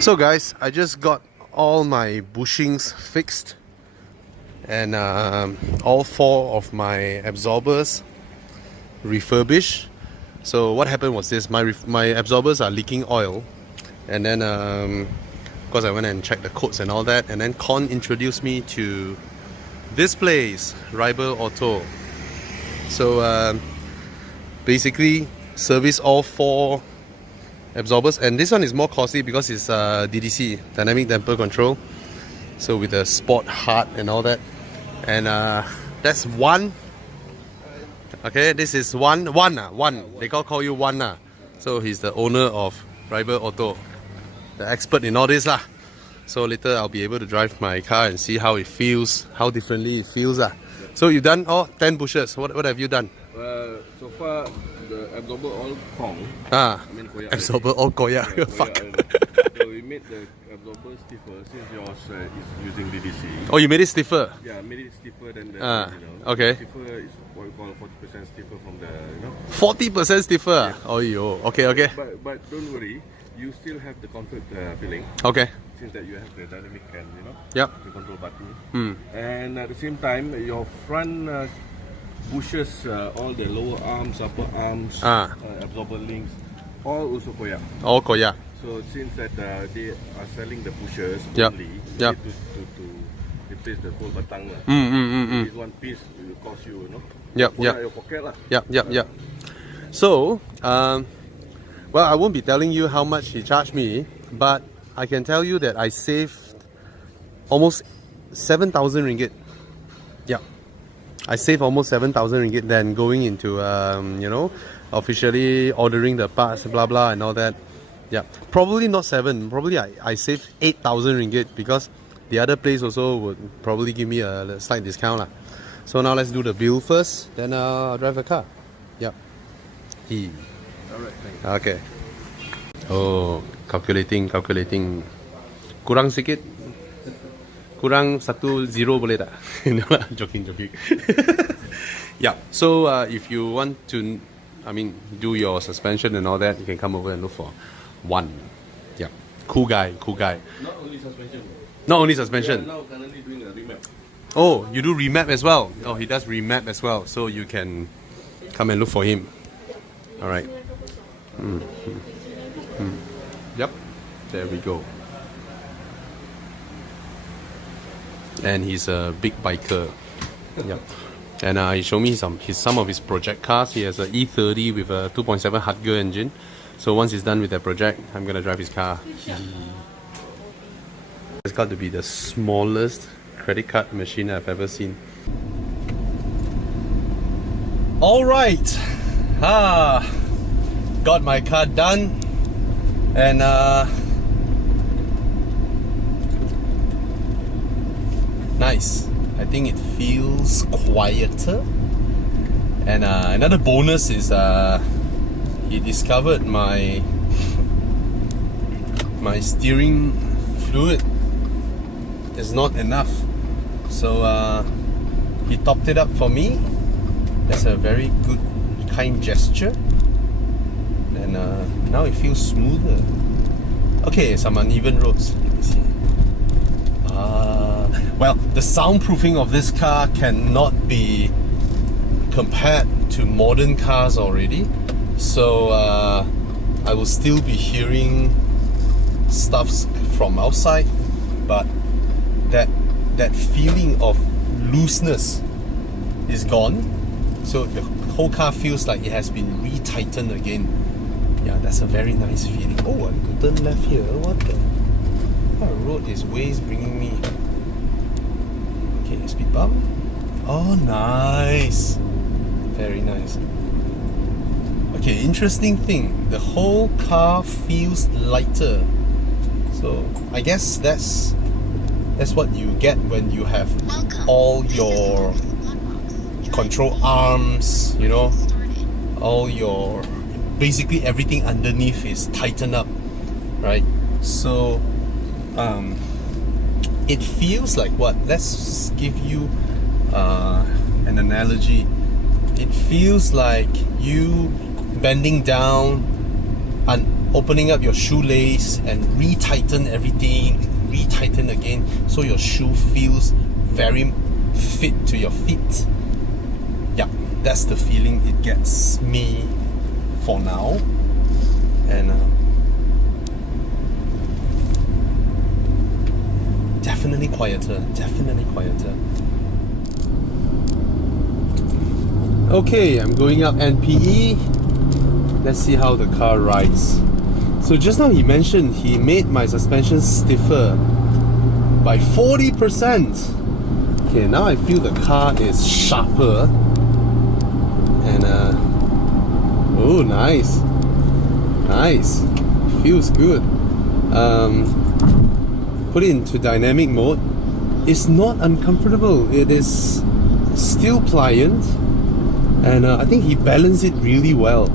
So guys, I just got all my bushings fixed and all 4 of my absorbers refurbished. So what happened was this: my absorbers are leaking oil, and then of course I went and checked the codes and all that, and then Con introduced me to this place, Rival Auto. So basically service all 4 absorbers, and this one is more costly because it's DDC, dynamic damper control, so with the sport hard and all that. And that's one. Okay, this is one. They call you one. So he's the owner of Rival Auto, the expert in all this lah. So later I'll be able to drive my car and see how it feels, how differently it feels . So you've done all 10 bushes. What have you done? So far, the absorber all Kong. Koyak absorber all Koyak. Yeah, Fuck. So we made the absorber stiffer since yours is using DDC. Oh, you made it stiffer? Yeah, made it stiffer than the okay. Stiffer is what we call 40% stiffer from the 40% stiffer? Yeah. Oh, yo. Okay. But don't worry, you still have the comfort feeling. Okay. Since that you have the dynamic and yep, the control button. And at the same time, your front bushes, all the lower arms, upper arms, absorber links, all also Koyak. All Koyak. So since that they are selling the pushers only, yep, you need to replace the whole batang. This one piece will cost you, Yep. Your pocket lah. Yep. So, well, I won't be telling you how much he charged me, but I can tell you that I saved almost 7,000 ringgit. Yeah, I saved almost 7,000 ringgit than going into officially ordering the parts, blah blah and all that. Yeah, probably not 7. Probably I saved 8,000 ringgit because the other place also would probably give me a slight discount lah. So now let's do the bill first, then I'll drive the car. Yep. Alright, thanks. Okay. Oh, calculating. Kurang sikit. Kurang 1 0 boleh tak? No lah, joking. Yeah. So if you want to, do your suspension and all that, you can come over and look for one. Yeah. Cool guy. Not only suspension. We are now currently doing a remap. Oh, you do remap as well? Oh, he does remap as well. So you can come and look for him. Alright. Yep. There we go. And he's a big biker. Yep. And he showed me some of his project cars. He has an E30 with a 2.7 Hutger engine. So once he's done with that project, I'm gonna drive his car. It's got to be the smallest credit card machine I've ever seen. Alright. Got my car done. And nice. I think it feels quieter. And another bonus is he discovered my steering fluid is not enough, so he topped it up for me. That's a very good, kind gesture. And now it feels smoother. Okay, some uneven roads. Let me see. Well, the soundproofing of this car cannot be compared to modern cars already. So I will still be hearing stuff from outside, but that feeling of looseness is gone. So the whole car feels like it has been retightened again. Yeah, that's a very nice feeling. Oh, I need to turn left here. What the road is ways bringing me. Okay, speed bump. Oh, nice. Very nice. Okay, interesting thing. The whole car feels lighter. So I guess that's what you get when you have all your control arms, all your, basically everything underneath is tightened up, right? So it feels like what? Let's give you an analogy. It feels like you bending down opening up your shoelace and retighten everything, retighten again, so your shoe feels very fit to your feet. Yeah, that's the feeling it gets me for now. And definitely quieter, definitely quieter. Okay, I'm going up NPE. Let's see how the car rides. So just now he mentioned he made my suspension stiffer by 40%. Okay, now I feel the car is sharper. And oh, nice. Nice. Feels good. Put it into dynamic mode. It's not uncomfortable. It is still pliant. And I think he balanced it really well.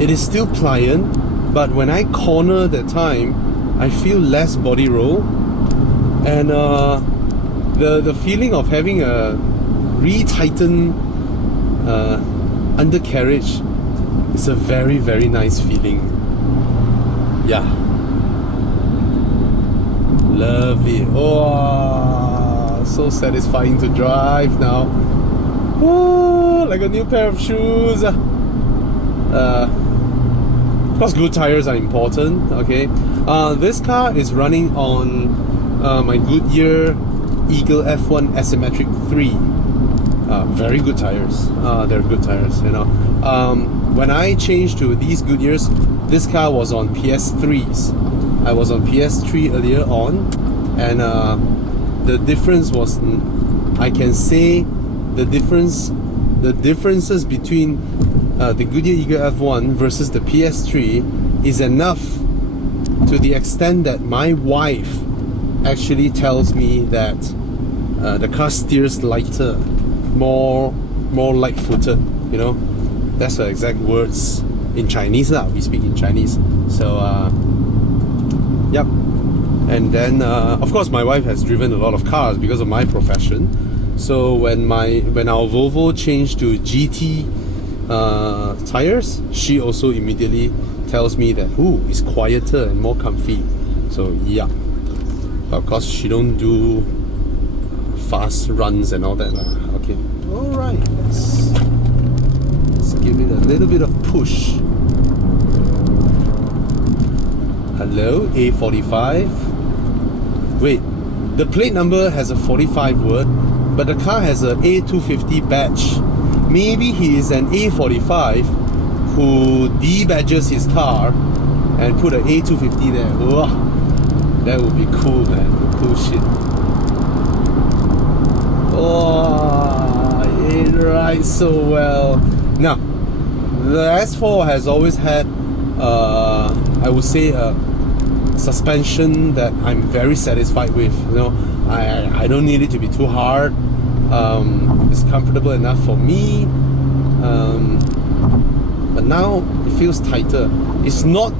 It is still pliant, but when I corner that time, I feel less body roll. And the feeling of having a retightened undercarriage is a very, very nice feeling. Yeah. Lovely. Oh, so satisfying to drive now. Oh, like a new pair of shoes. Of course, good tires are important. Okay. This car is running on my Goodyear Eagle F1 Asymmetric 3. Very good tires. They're good tires, you know. When I changed to these Goodyears, this car was on PS3s. I was on PS3 earlier on, and the difference was, I can say, the differences between the Goodyear Eagle F1 versus the PS3 is enough to the extent that my wife actually tells me that the car steers lighter, more light-footed, you know. That's the exact words in Chinese lah. We speak in Chinese. So yep. And then of course my wife has driven a lot of cars because of my profession. So when our Volvo changed to GT tires, she also immediately tells me that it's quieter and more comfy. So yeah, but of course she don't do fast runs and all that lah. Okay, all right, let's give it a little bit of push. Hello, A45. Wait, the plate number has a 45 word, but the car has a A250 badge. Maybe he is an A45 who debadges his car and put an A250 there. Whoa, that would be cool, man. Cool shit. Oh, it rides so well. Now, the S4 has always had, I would say, a suspension that I'm very satisfied with. You know, I don't need it to be too hard. It's comfortable enough for me. But now it feels tighter. It's not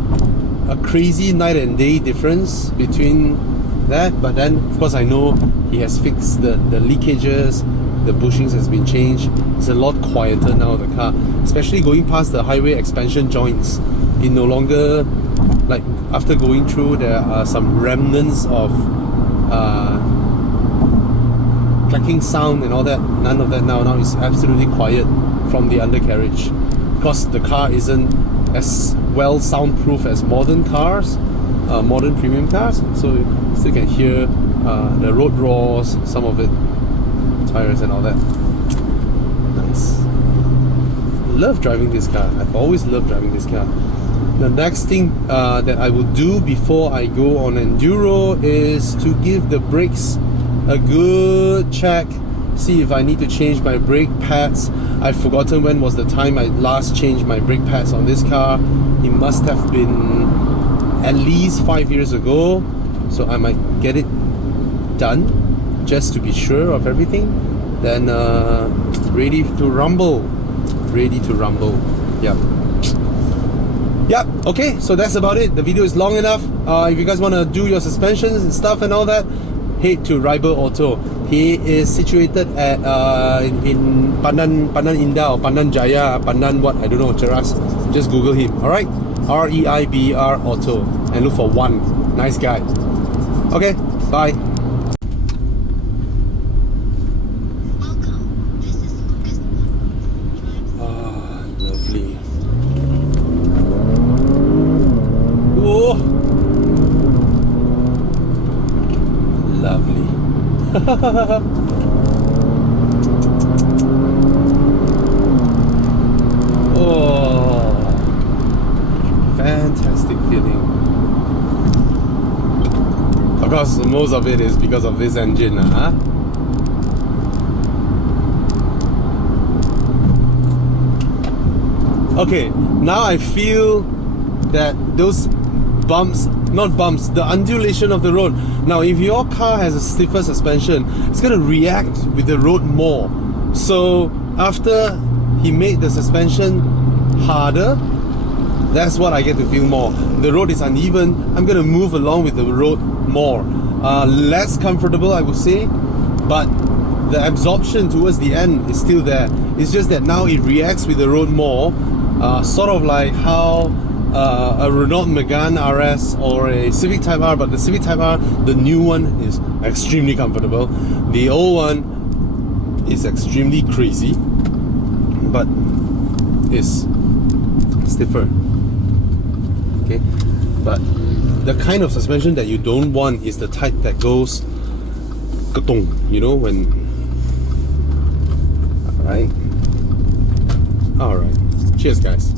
a crazy night and day difference between that, but then of course I know he has fixed the leakages, the bushings has been changed. It's a lot quieter now, the car, especially going past the highway expansion joints. It no longer, like after going through, there are some remnants of clacking sound and all that. None of that now. Now it's absolutely quiet from the undercarriage, because the car isn't as well soundproof as modern cars, modern premium cars. So you still can hear the road roars, some of it, tires and all that. Nice. Love driving this car. I've always loved driving this car. The next thing that I will do before I go on enduro is to give the brakes a good check, see if I need to change my brake pads. I've forgotten when was the time I last changed my brake pads on this car. It must have been at least 5 years ago, so I might get it done just to be sure of everything. Then ready to rumble. Yeah, okay, so that's about it. The video is long enough. If you guys want to do your suspensions and stuff and all that, head to Riber Auto. He is situated at in Pandan Indah or Pandan Jaya, Pandan what, I don't know, Cheras. Just Google him. Alright, REIBER Auto, and look for one. Nice guy. Okay, bye. Ah, lovely. Whoa! Lovely. Oh, fantastic feeling. Of course, most of it is because of this engine, huh? Okay, now I feel that those bumps, not bumps, the undulation of the road. Now, if your car has a stiffer suspension, it's going to react with the road more. So, after he made the suspension harder, that's what I get to feel more. The road is uneven, I'm going to move along with the road more. Less comfortable, I would say, but the absorption towards the end is still there. It's just that now it reacts with the road more, sort of like how a Renault Megane RS or a Civic Type R, but the Civic Type R, the new one, is extremely comfortable. The old one is extremely crazy, but it's stiffer. Okay, but the kind of suspension that you don't want is the type that goes ka-tong, you know, when... Alright. Cheers, guys.